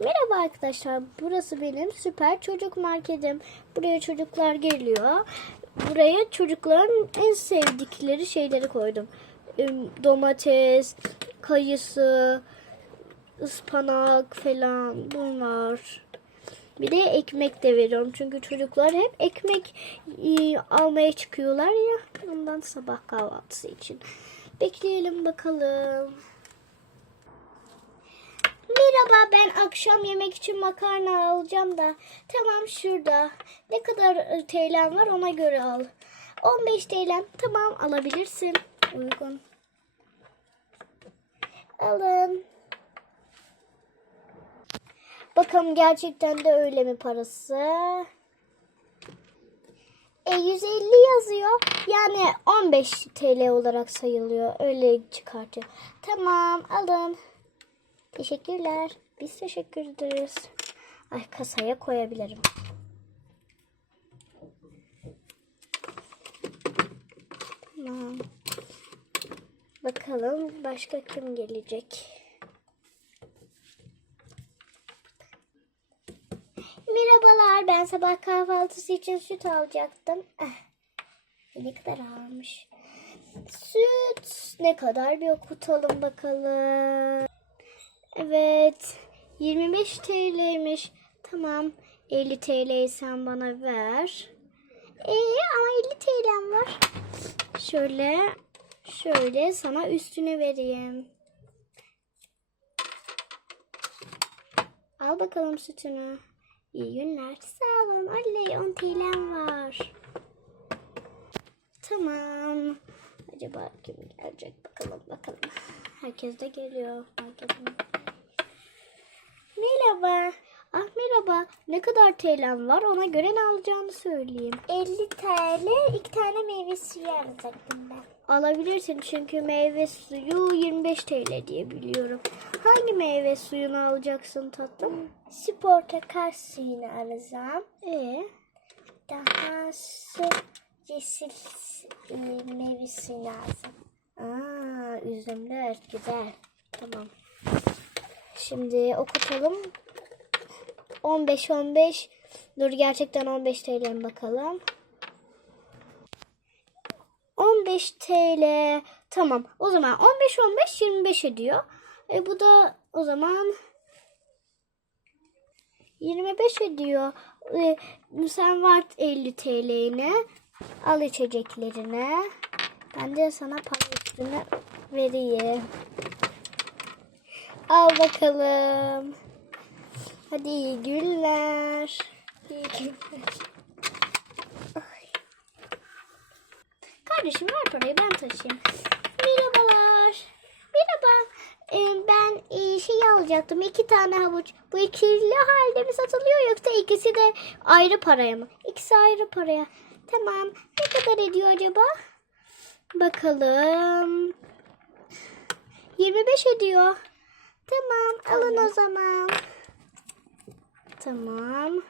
Merhaba arkadaşlar. Burası benim süper çocuk marketim. Buraya çocuklar geliyor. Buraya çocukların en sevdikleri şeyleri koydum. Domates, kayısı, ıspanak falan bunlar. Bir de ekmek de veriyorum. Çünkü çocuklar hep ekmek e, almaya çıkıyorlar ya. Ondan sabah kahvaltısı için. Bekleyelim bakalım. Ben akşam yemek için makarna alacağım da. Tamam şurada. Ne kadar e, TL'm var ona göre al. 15 TL'm. Tamam alabilirsin. Uygun. Alın. Bakalım gerçekten de öyle mi parası? E 150 yazıyor. Yani 15 TL olarak sayılıyor. Öyle çıkartıyor. Tamam alın. Teşekkürler. Biz teşekkür ederiz. Ay kasaya koyabilirim. Tamam. Bakalım başka kim gelecek? Merhabalar. Ben sabah kahvaltısı için süt alacaktım. Eh, ne kadar almış? Süt ne kadar bir okutalım bakalım. Evet. 25 TL'ymiş. Tamam. 50 TL'yi sen bana ver. Ee ama 50 TL'm var. Şöyle şöyle sana üstünü vereyim. Al bakalım sütünü. İyi günler. Sağ olun. Oley 10 TL'm var. Tamam. Acaba kim gelecek bakalım bakalım. Herkes de geliyor. Marketime. Merhaba. Ah merhaba. Ne kadar TL'm var ona göre ne alacağını söyleyeyim. 50 TL iki tane meyve suyu alacaktım ben. Alabilirsin çünkü meyve suyu 25 TL diye biliyorum. Hangi meyve suyunu alacaksın tatlım? Şu portakal suyunu alacağım. Ee, Daha şu yeşil e, meyve suyunu alacağım. aa, üzümler güzel. Tamam. Şimdi okutalım. 15 15. Dur gerçekten 15 TL'ye bakalım. 15 TL. Tamam. O zaman 15 15 25 ediyor. E bu da o zaman 25 ediyor. E, sen var 50 TL'ine. Al içeceklerini. Ben de sana para vereyim. Al bakalım. Hadi iyi günler. İyi günler. Ay. Kardeşim ver parayı ben taşıyayım. Merhabalar. Merhaba. Ee, ben e, şey alacaktım. iki tane havuç. Bu ikili halde mi satılıyor yoksa ikisi de ayrı paraya mı? İkisi ayrı paraya. Tamam. Ne kadar ediyor acaba? Bakalım. 25 ediyor. Tamam. Alın o zaman. Tamam.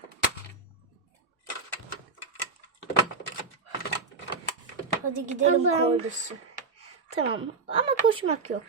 Hadi gidelim Alın. kardeşim. Tamam. Ama koşmak yok.